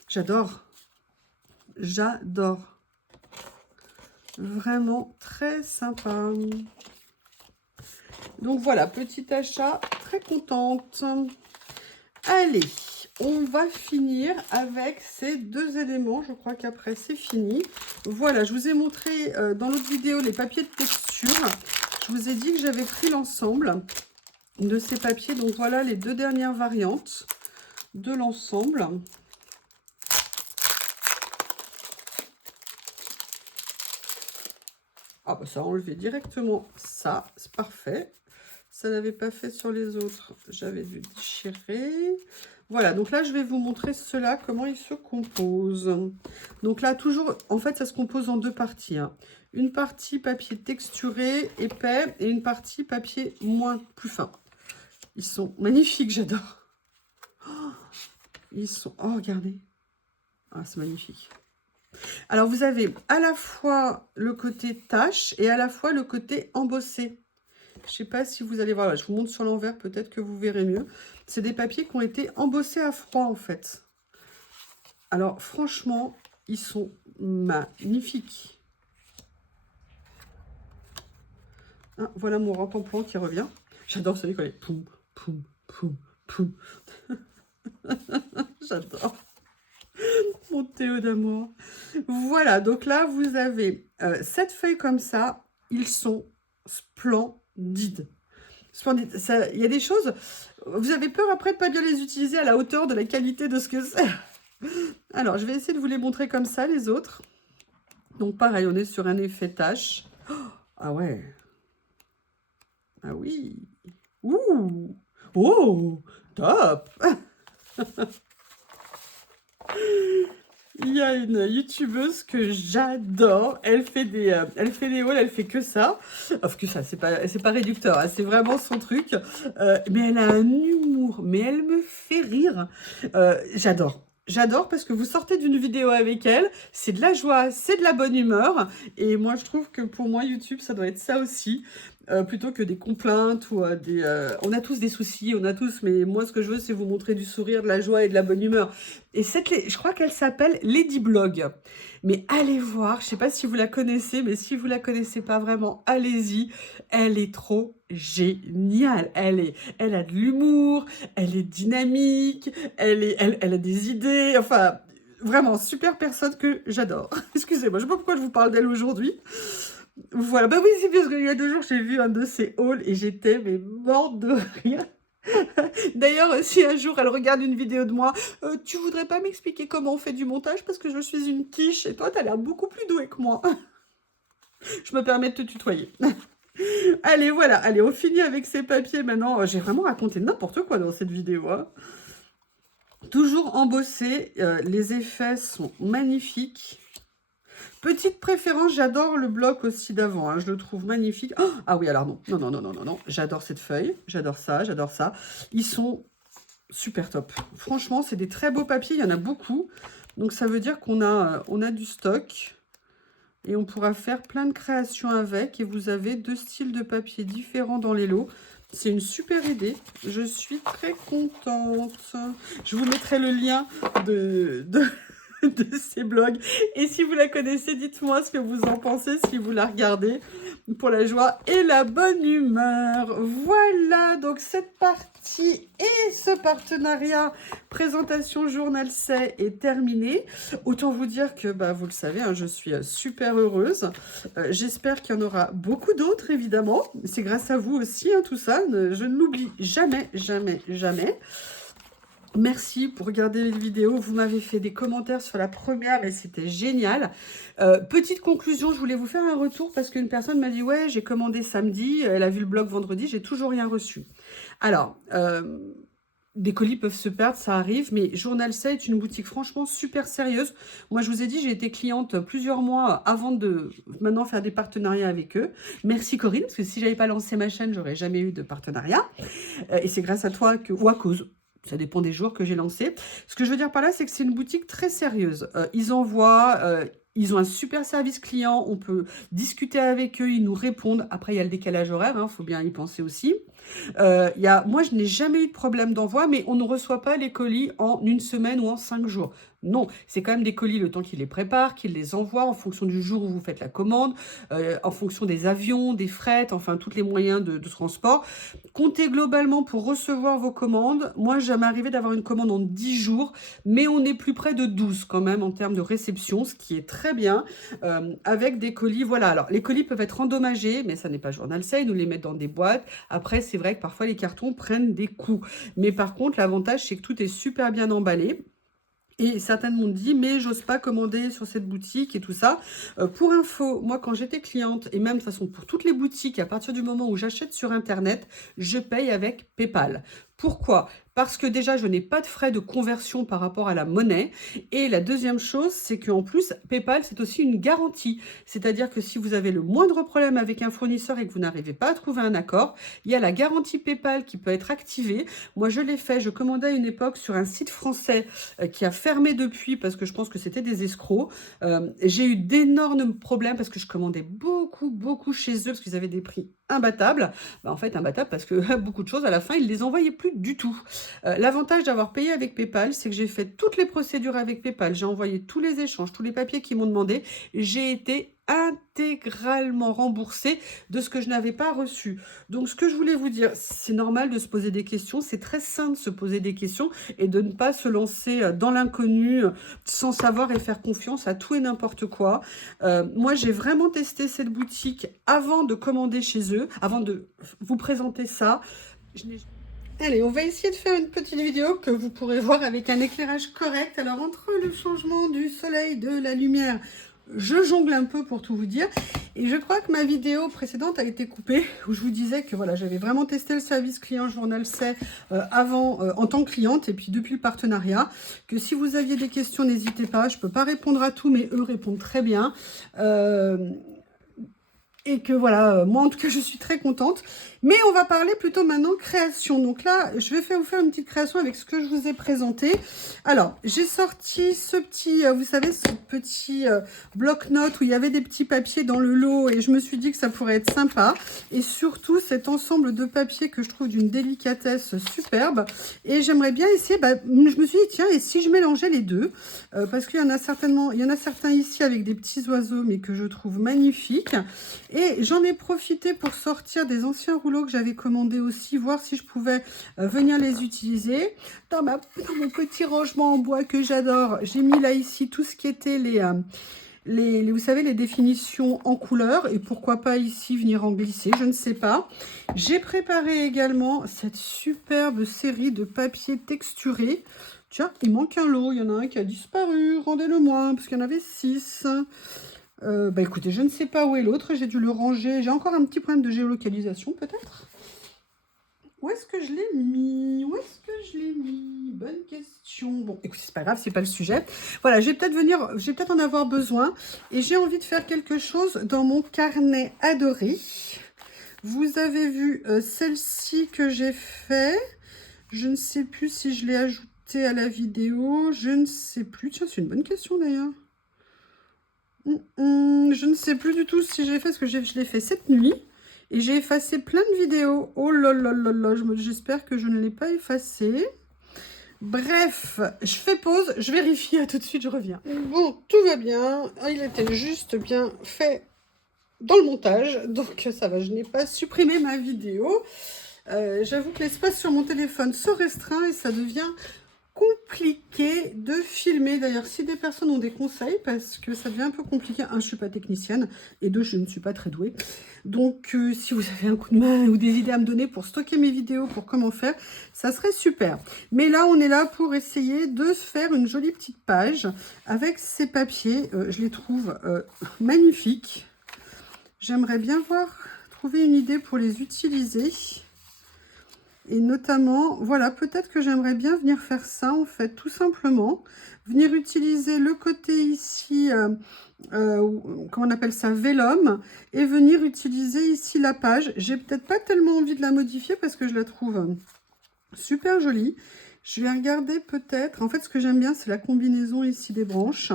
J'adore. J'adore. Vraiment très sympa. Donc voilà, petit achat, très contente. Allez, on va finir avec ces deux éléments. Je crois qu'après, c'est fini. Voilà, je vous ai montré dans l'autre vidéo les papiers de texture. Je vous ai dit que j'avais pris l'ensemble de ces papiers. Donc voilà les deux dernières variantes de l'ensemble. Ah bah ça a enlevé directement ça, c'est parfait. Ça n'avait pas fait sur les autres, j'avais dû déchirer. Voilà, donc là je vais vous montrer cela, comment il se compose. Donc là toujours, en fait ça se compose en deux parties, hein. Une partie papier texturé, épais, et une partie papier plus fin. Ils sont magnifiques, j'adore. Oh, ils sont... Oh, regardez. Ah, c'est magnifique. Alors, vous avez à la fois le côté tache et à la fois le côté embossé. Je ne sais pas si vous allez voir. Là, je vous montre sur l'envers, peut-être que vous verrez mieux. C'est des papiers qui ont été embossés à froid, en fait. Alors, franchement, ils sont magnifiques. Ah, voilà mon rente-en-plan qui revient. J'adore celui qui est poum, poum, poum, poum. J'adore. Mon Théo d'amour. Voilà, donc là, vous avez 7 feuilles comme ça. Ils sont splendides. Splendides. Il y a des choses... Vous avez peur après de ne pas bien les utiliser à la hauteur de la qualité de ce que c'est. Alors, je vais essayer de vous les montrer comme ça, les autres. Donc, pareil, on est sur un effet tache. Oh, ah ouais. Ah oui. Ouh. Oh, top. Il y a une youtubeuse que j'adore. Elle fait des hauls, elle fait que ça. Enfin, que ça, c'est pas réducteur, hein, c'est vraiment son truc. Mais elle a un humour, mais elle me fait rire. J'adore. J'adore parce que vous sortez d'une vidéo avec elle, c'est de la joie, c'est de la bonne humeur. Et moi, je trouve que pour moi, YouTube, ça doit être ça aussi. Plutôt que des complaintes ou des... On a tous des soucis, on a tous, mais moi, ce que je veux, c'est vous montrer du sourire, de la joie et de la bonne humeur. Et je crois qu'elle s'appelle Ladyblog. Mais allez voir, je sais pas si vous la connaissez, mais si vous la connaissez pas vraiment, allez-y. Elle est trop géniale. Elle a de l'humour, elle est dynamique, elle a des idées, enfin... Vraiment, super personne que j'adore. Excusez-moi, je sais pas pourquoi je vous parle d'elle aujourd'hui. Voilà, bah oui, c'est parce qu'il y a 2 jours, j'ai vu un de ses hauls et j'étais mais morte de rire. D'ailleurs, si un jour elle regarde une vidéo de moi, tu voudrais pas m'expliquer comment on fait du montage parce que je suis une quiche et toi, t'as l'air beaucoup plus douée que moi. Je me permets de te tutoyer. Allez, voilà, allez, on finit avec ces papiers maintenant. J'ai vraiment raconté n'importe quoi dans cette vidéo, hein. Toujours embossé, les effets sont magnifiques. Petite préférence, j'adore le bloc aussi d'avant, hein, je le trouve magnifique. Oh, ah oui, alors non, j'adore cette feuille, j'adore ça, j'adore ça. Ils sont super top. Franchement, c'est des très beaux papiers, il y en a beaucoup. Donc ça veut dire qu'on a, on a du stock et on pourra faire plein de créations avec. Et vous avez 2 styles de papier différents dans les lots. C'est une super idée, je suis très contente. Je vous mettrai le lien de ces blogs. Et si vous la connaissez, dites-moi ce que vous en pensez, si vous la regardez, pour la joie et la bonne humeur. Voilà, donc cette partie et ce partenariat présentation Journal C est terminé. Autant vous dire que, bah, vous le savez, hein, je suis super heureuse. J'espère qu'il y en aura beaucoup d'autres, évidemment. C'est grâce à vous aussi, hein, tout ça. Je ne l'oublie jamais, jamais, jamais. Merci pour regarder les vidéos. Vous m'avez fait des commentaires sur la première et c'était génial. Petite conclusion, je voulais vous faire un retour parce qu'une personne m'a dit « Ouais, j'ai commandé samedi, elle a vu le blog vendredi, j'ai toujours rien reçu. » Alors, des colis peuvent se perdre, ça arrive, mais Journal C est une boutique franchement super sérieuse. Moi, je vous ai dit, j'ai été cliente plusieurs mois avant de maintenant faire des partenariats avec eux. Merci Corinne, parce que si j'avais pas lancé ma chaîne, j'aurais jamais eu de partenariat. Et c'est grâce à toi ou à cause. Ça dépend des jours que j'ai lancé. Ce que je veux dire par là, c'est que c'est une boutique très sérieuse. Ils envoient, ils ont un super service client. On peut discuter avec eux, ils nous répondent. Après, il y a le décalage horaire, hein, faut bien y penser aussi. Moi, je n'ai jamais eu de problème d'envoi, mais on ne reçoit pas les colis en 1 semaine ou en 5 jours. Non, c'est quand même des colis le temps qu'ils les préparent, qu'ils les envoient en fonction du jour où vous faites la commande, en fonction des avions, des frettes, enfin, tous les moyens de transport. Comptez globalement pour recevoir vos commandes. Moi, ça m'est arrivé d'avoir une commande en 10 jours, mais on est plus près de 12 quand même en termes de réception, ce qui est très bien, avec des colis. Voilà, alors les colis peuvent être endommagés, mais ça n'est pas Journal C, ils nous les mettent dans des boîtes. Après, c'est vrai que parfois les cartons prennent des coups. Mais par contre, l'avantage, c'est que tout est super bien emballé. Et certaines m'ont dit, mais j'ose pas commander sur cette boutique et tout ça. Pour info, moi, quand j'étais cliente, et même de toute façon pour toutes les boutiques, à partir du moment où j'achète sur Internet, je paye avec PayPal. Pourquoi ? Parce que déjà, je n'ai pas de frais de conversion par rapport à la monnaie. Et la deuxième chose, c'est qu'en plus, PayPal, c'est aussi une garantie. C'est-à-dire que si vous avez le moindre problème avec un fournisseur et que vous n'arrivez pas à trouver un accord, il y a la garantie PayPal qui peut être activée. Moi, je l'ai fait. Je commandais à une époque sur un site français qui a fermé depuis parce que je pense que c'était des escrocs. J'ai eu d'énormes problèmes parce que je commandais beaucoup chez eux parce qu'ils avaient des prix imbattables. Bah, en fait, imbattables parce que beaucoup de choses, à la fin, ils ne les envoyaient plus du tout. L'avantage d'avoir payé avec PayPal, c'est que j'ai fait toutes les procédures avec PayPal. J'ai envoyé tous les échanges, tous les papiers qu'ils m'ont demandé. J'ai été intégralement remboursée de ce que je n'avais pas reçu. Donc, ce que je voulais vous dire, c'est normal de se poser des questions. C'est très sain de se poser des questions et de ne pas se lancer dans l'inconnu sans savoir et faire confiance à tout et n'importe quoi. Moi, j'ai vraiment testé cette boutique avant de commander chez eux, avant de vous présenter ça. Allez, on va essayer de faire une petite vidéo que vous pourrez voir avec un éclairage correct. Alors, entre le changement du soleil, de la lumière, je jongle un peu pour tout vous dire. Et je crois que ma vidéo précédente a été coupée, où je vous disais que voilà, j'avais vraiment testé le service client Journal C avant en tant que cliente, et puis depuis le partenariat, que si vous aviez des questions, n'hésitez pas. Je ne peux pas répondre à tout, mais eux répondent très bien. Et que voilà, moi en tout cas je suis très contente. Mais on va parler plutôt maintenant création. Donc là, je vais vous faire une petite création avec ce que je vous ai présenté. Alors, j'ai sorti ce petit, vous savez, ce petit bloc-notes où il y avait des petits papiers dans le lot. Et je me suis dit que ça pourrait être sympa. Et surtout, cet ensemble de papiers que je trouve d'une délicatesse superbe. Et j'aimerais bien essayer, je me suis dit, tiens, et si je mélangeais les deux, parce qu'il y en a certains ici avec des petits oiseaux, mais que je trouve magnifiques. Et j'en ai profité pour sortir des anciens rouleaux que j'avais commandés aussi, voir si je pouvais venir les utiliser. Dans mon petit rangement en bois que j'adore, j'ai mis là ici tout ce qui était vous savez, les définitions en couleur. Et pourquoi pas ici venir en glisser, je ne sais pas. J'ai préparé également cette superbe série de papiers texturés. Tiens, il manque un lot, il y en a un qui a disparu, rendez-le moi, parce qu'il y en avait 6. Écoutez, je ne sais pas où est l'autre, j'ai dû le ranger. J'ai encore un petit problème de géolocalisation, peut-être. Où est-ce que je l'ai mis? Où est-ce que je l'ai mis? Bonne question. Bon, écoutez, c'est pas grave, c'est pas le sujet. Voilà, je vais peut-être en avoir besoin. Et j'ai envie de faire quelque chose dans mon carnet adoré. Vous avez vu celle-ci que j'ai fait. Je ne sais plus si je l'ai ajoutée à la vidéo. Je ne sais plus. Tiens, c'est une bonne question d'ailleurs. Je ne sais plus du tout si j'ai fait, parce que je l'ai fait cette nuit. Et j'ai effacé plein de vidéos. Oh là là là là, j'espère que je ne l'ai pas effacé. Bref, je fais pause, je vérifie, à tout de suite, je reviens. Bon, tout va bien. Il était juste bien fait dans le montage. Donc ça va, je n'ai pas supprimé ma vidéo. J'avoue que l'espace sur mon téléphone se restreint et ça devient compliqué de filmer. D'ailleurs, si des personnes ont des conseils, parce que ça devient un peu compliqué. Un, je ne suis pas technicienne, et deux, je ne suis pas très douée. Donc, si vous avez un coup de main ou des idées à me donner pour stocker mes vidéos, pour comment faire, ça serait super. Mais là, on est là pour essayer de se faire une jolie petite page avec ces papiers. Je les trouve magnifiques. J'aimerais bien trouver une idée pour les utiliser. Et notamment, voilà, peut-être que j'aimerais bien venir faire ça, en fait, tout simplement. Venir utiliser le côté ici, comment on appelle ça, vellum, et venir utiliser ici la page. J'ai peut-être pas tellement envie de la modifier parce que je la trouve super jolie. Je vais regarder peut-être, en fait, ce que j'aime bien, c'est la combinaison ici des branches.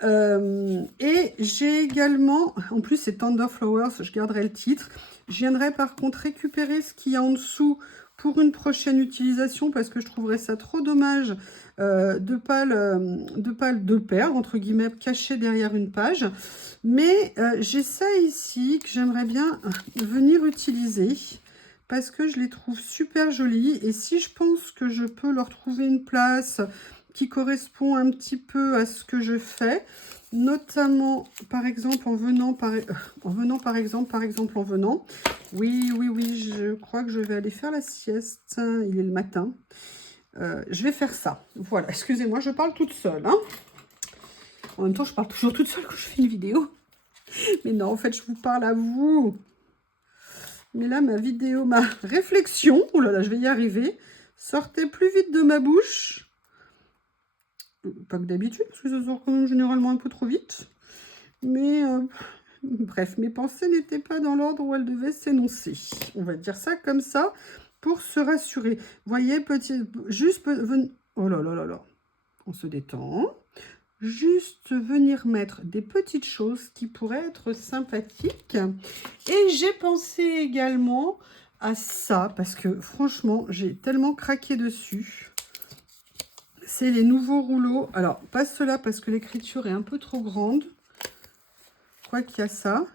Et j'ai également, en plus c'est Tender Flowers, je garderai le titre. Je viendrai par contre récupérer ce qu'il y a en dessous pour une prochaine utilisation parce que je trouverais ça trop dommage de perdre, entre guillemets, caché derrière une page. Mais j'ai ça ici que j'aimerais bien venir utiliser parce que je les trouve super jolies. Et si je pense que je peux leur trouver une place qui correspond un petit peu à ce que je fais, notamment par exemple en venant oui, je crois que je vais aller faire la sieste, il est le matin, je vais faire ça, voilà, excusez-moi, je parle toute seule, hein. En même temps je parle toujours toute seule quand je fais une vidéo, mais non, en fait je vous parle à vous. Mais là, ma vidéo, ma réflexion, oh là là, je vais y arriver, sortait plus vite de ma bouche. Pas que d'habitude, parce que ça sort quand même généralement un peu trop vite. Mais bref, mes pensées n'étaient pas dans l'ordre où elles devaient s'énoncer. On va dire ça comme ça, pour se rassurer. Vous voyez, oh là là là là, on se détend. Juste venir mettre des petites choses qui pourraient être sympathiques. Et j'ai pensé également à ça, parce que franchement, j'ai tellement craqué dessus. C'est les nouveaux rouleaux. Alors, pas ceux-là, parce que l'écriture est un peu trop grande. Quoi qu'il y a ça.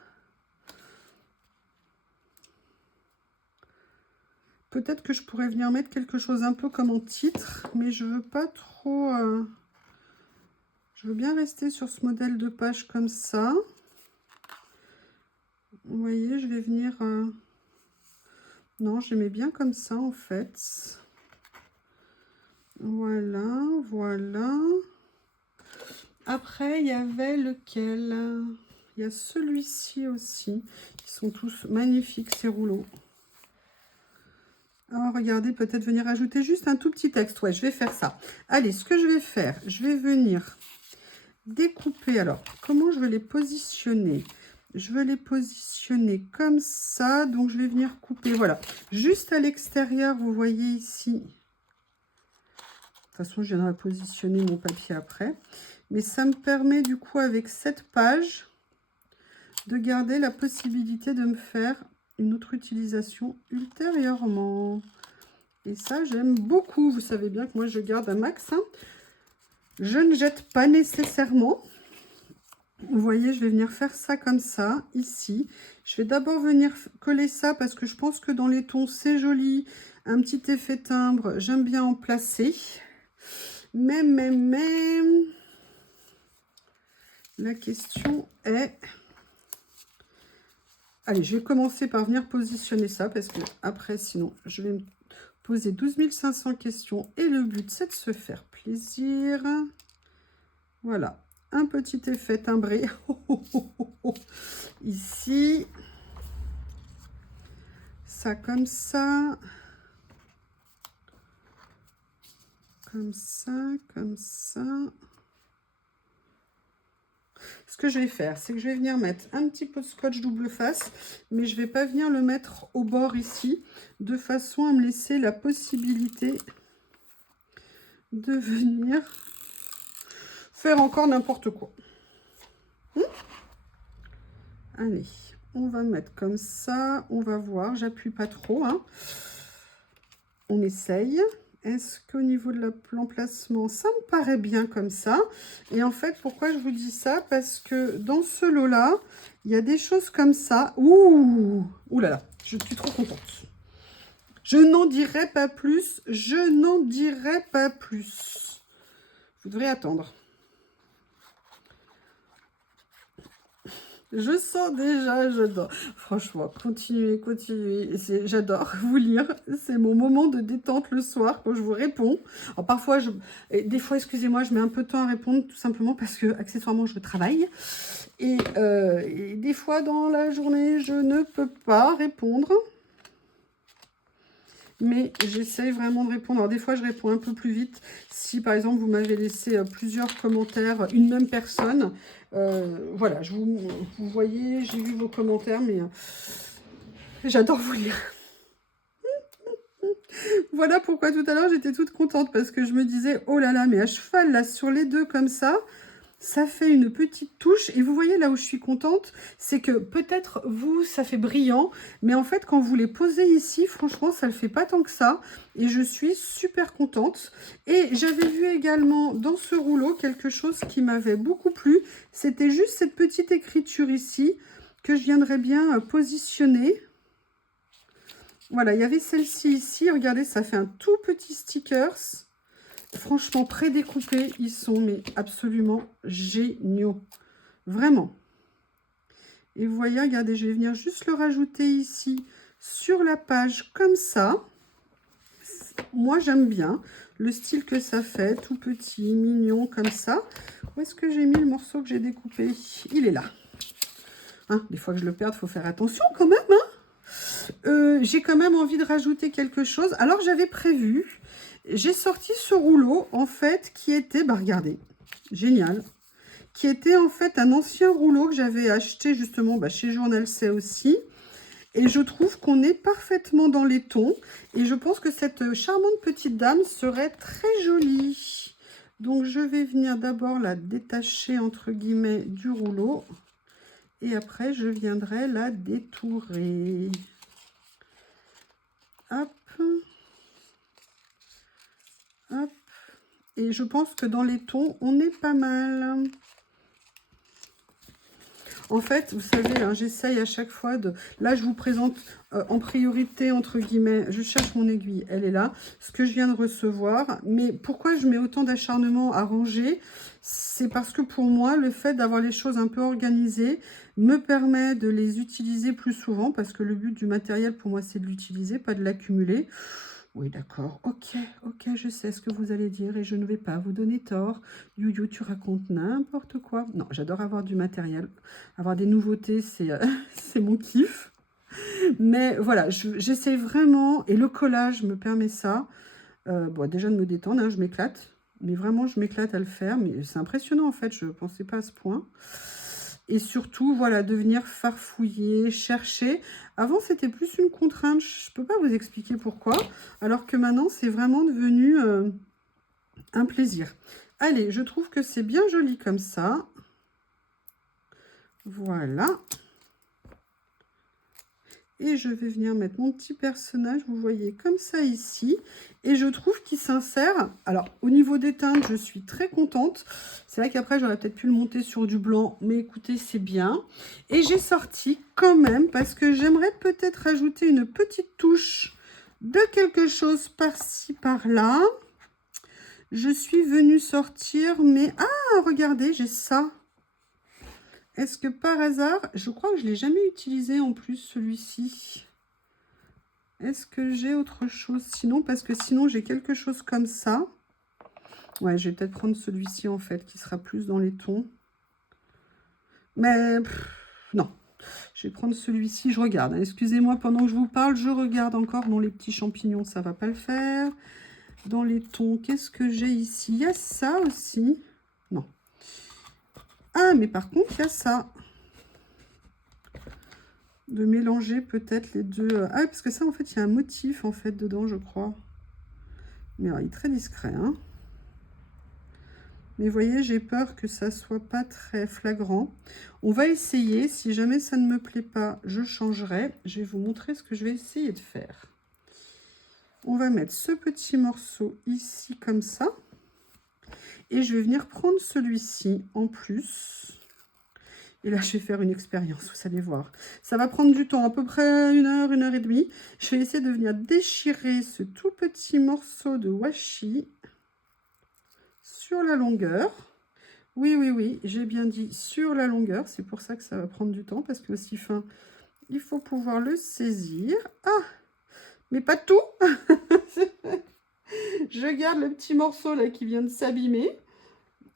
Peut-être que je pourrais venir mettre quelque chose un peu comme en titre, mais je veux pas trop... Je veux bien rester sur ce modèle de page comme ça. Vous voyez, je vais venir... Non, j'aimais bien comme ça, en fait. Voilà, voilà. Après, il y avait lequel? Il y a celui-ci aussi. Ils sont tous magnifiques, ces rouleaux. Alors, regardez, peut-être venir ajouter juste un tout petit texte. Ouais, je vais faire ça. Allez, ce que je vais faire, je vais venir découper. Alors, comment je vais les positionner? Je vais les positionner comme ça. Donc, je vais venir couper. Voilà. Juste à l'extérieur, vous voyez ici. De toute façon, je viendrai positionner mon papier après. Mais ça me permet, du coup, avec cette page, de garder la possibilité de me faire une autre utilisation ultérieurement. Et ça, j'aime beaucoup. Vous savez bien que moi, je garde un max. Hein. Je ne jette pas nécessairement. Vous voyez, je vais venir faire ça comme ça, ici. Je vais d'abord venir coller ça parce que je pense que dans les tons, c'est joli. Un petit effet timbre, j'aime bien en placer. Mais... La question est... Allez, je vais commencer par venir positionner ça parce que après, sinon, je vais me poser 12 500 questions et le but, c'est de se faire plaisir. Voilà, un petit effet timbré ici. Ça comme ça. Comme ça, comme ça. Ce que je vais faire, c'est que je vais venir mettre un petit peu de scotch double face, mais je ne vais pas venir le mettre au bord ici, de façon à me laisser la possibilité de venir faire encore n'importe quoi. Allez, on va mettre comme ça, on va voir, j'appuie pas trop, hein. On essaye. Est-ce qu'au niveau de l'emplacement, ça me paraît bien comme ça? Et en fait, pourquoi je vous dis ça? Parce que dans ce lot-là, il y a des choses comme ça. Ouh, ouh là là, je suis trop contente. Je n'en dirai pas plus. Je n'en dirai pas plus. Vous devrez attendre. Je sens déjà, j'adore. Franchement, continuez, continuez. J'adore vous lire. C'est mon moment de détente le soir quand je vous réponds. Alors parfois, des fois, excusez-moi, je mets un peu de temps à répondre tout simplement parce que accessoirement, je travaille. Et des fois, dans la journée, je ne peux pas répondre. Mais j'essaye vraiment de répondre. Alors des fois, je réponds un peu plus vite. Si par exemple, vous m'avez laissé plusieurs commentaires, une même personne, voilà, vous voyez, j'ai vu vos commentaires, mais j'adore vous lire. Voilà pourquoi tout à l'heure, j'étais toute contente parce que je me disais, oh là là, mais à cheval, là, sur les deux comme ça, ça fait une petite touche. Et vous voyez là où je suis contente, c'est que peut-être vous, ça fait brillant. Mais en fait, quand vous les posez ici, franchement, ça ne le fait pas tant que ça. Et je suis super contente. Et j'avais vu également dans ce rouleau quelque chose qui m'avait beaucoup plu. C'était juste cette petite écriture ici que je viendrais bien positionner. Voilà, il y avait celle-ci ici. Regardez, ça fait un tout petit stickers. Franchement, prédécoupés, ils sont mais absolument géniaux. Vraiment. Et vous voyez, regardez, je vais venir juste le rajouter ici sur la page comme ça. Moi, j'aime bien le style que ça fait, tout petit, mignon, comme ça. Où est-ce que j'ai mis le morceau que j'ai découpé? Il est là. Hein, des fois que je le perde, il faut faire attention quand même. Hein. J'ai quand même envie de rajouter quelque chose. Alors, j'avais prévu... J'ai sorti ce rouleau, en fait, qui était, bah regardez, génial, qui était en fait un ancien rouleau que j'avais acheté justement chez Journal C aussi. Et je trouve qu'on est parfaitement dans les tons. Et je pense que cette charmante petite dame serait très jolie. Donc, je vais venir d'abord la détacher, entre guillemets, du rouleau. Et après, je viendrai la détourer. Hop. Hop. Et je pense que dans les tons, on est pas mal. En fait, vous savez, hein, j'essaye à chaque fois de... Là, je vous présente en priorité, entre guillemets, je cherche mon aiguille, elle est là, ce que je viens de recevoir. Mais pourquoi je mets autant d'acharnement à ranger? C'est parce que pour moi, le fait d'avoir les choses un peu organisées me permet de les utiliser plus souvent, parce que le but du matériel, pour moi, c'est de l'utiliser, pas de l'accumuler. Oui, d'accord. Ok, ok, je sais ce que vous allez dire et je ne vais pas vous donner tort. You, tu racontes n'importe quoi. Non, j'adore avoir du matériel. Avoir des nouveautés, c'est c'est mon kiff. Mais voilà, j'essaie vraiment, et le collage me permet ça. Bon, déjà de me détendre, hein, je m'éclate. Mais vraiment, je m'éclate à le faire. Mais c'est impressionnant, en fait, je ne pensais pas à ce point. Et surtout, voilà, de venir farfouiller, chercher. Avant, c'était plus une contrainte. Je ne peux pas vous expliquer pourquoi. Alors que maintenant, c'est vraiment devenu un plaisir. Allez, je trouve que c'est bien joli comme ça. Voilà. Et je vais venir mettre mon petit personnage, vous voyez, comme ça ici. Et je trouve qu'il s'insère. Alors, au niveau des teintes, je suis très contente. C'est vrai qu'après, j'aurais peut-être pu le monter sur du blanc. Mais écoutez, c'est bien. Et j'ai sorti quand même, parce que j'aimerais peut-être rajouter une petite touche de quelque chose par-ci, par-là. Je suis venue sortir, mais... Ah, regardez, j'ai ça. Est-ce que par hasard, je crois que je ne l'ai jamais utilisé en plus, celui-ci. Est-ce que j'ai autre chose sinon? Parce que sinon, j'ai quelque chose comme ça. Ouais, je vais peut-être prendre celui-ci, en fait, qui sera plus dans les tons. Mais, non. Je vais prendre celui-ci, je regarde. Excusez-moi, pendant que je vous parle, je regarde encore. Dans les petits champignons, ça ne va pas le faire. Dans les tons, qu'est-ce que j'ai ici? Il y a ça aussi. Non. Ah, mais par contre, il y a ça. De mélanger peut-être les deux. Ah, parce que ça, en fait, il y a un motif, en fait, dedans, je crois. Mais alors, il est très discret, hein. Mais vous voyez, j'ai peur que ça soit pas très flagrant. On va essayer. Si jamais ça ne me plaît pas, je changerai. Je vais vous montrer ce que je vais essayer de faire. On va mettre ce petit morceau ici, comme ça. Et je vais venir prendre celui-ci en plus. Et là, je vais faire une expérience, vous allez voir. Ça va prendre du temps, à peu près 1 heure et demie. Je vais essayer de venir déchirer ce tout petit morceau de washi sur la longueur. Oui, oui, oui, j'ai bien dit sur la longueur. C'est pour ça que ça va prendre du temps, parce que aussi fin, il faut pouvoir le saisir. Ah, mais pas tout. Je garde le petit morceau là qui vient de s'abîmer.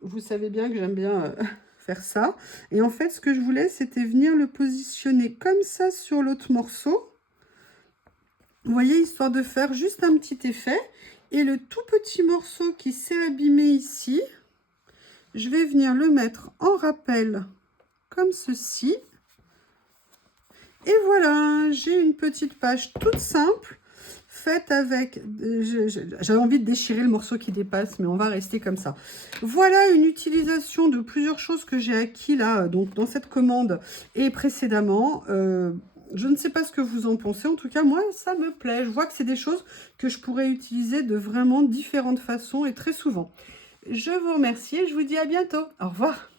Vous savez bien que j'aime bien... faire ça. Et en fait, ce que je voulais, c'était venir le positionner comme ça sur l'autre morceau. Vous voyez, histoire de faire juste un petit effet. Et le tout petit morceau qui s'est abîmé ici, je vais venir le mettre en rappel comme ceci. Et voilà, j'ai une petite page toute simple. Faite avec... J'avais envie de déchirer le morceau qui dépasse, mais on va rester comme ça. Voilà une utilisation de plusieurs choses que j'ai acquis là, donc dans cette commande et précédemment. Je ne sais pas ce que vous en pensez. En tout cas, moi, ça me plaît. Je vois que c'est des choses que je pourrais utiliser de vraiment différentes façons et très souvent. Je vous remercie et je vous dis à bientôt. Au revoir.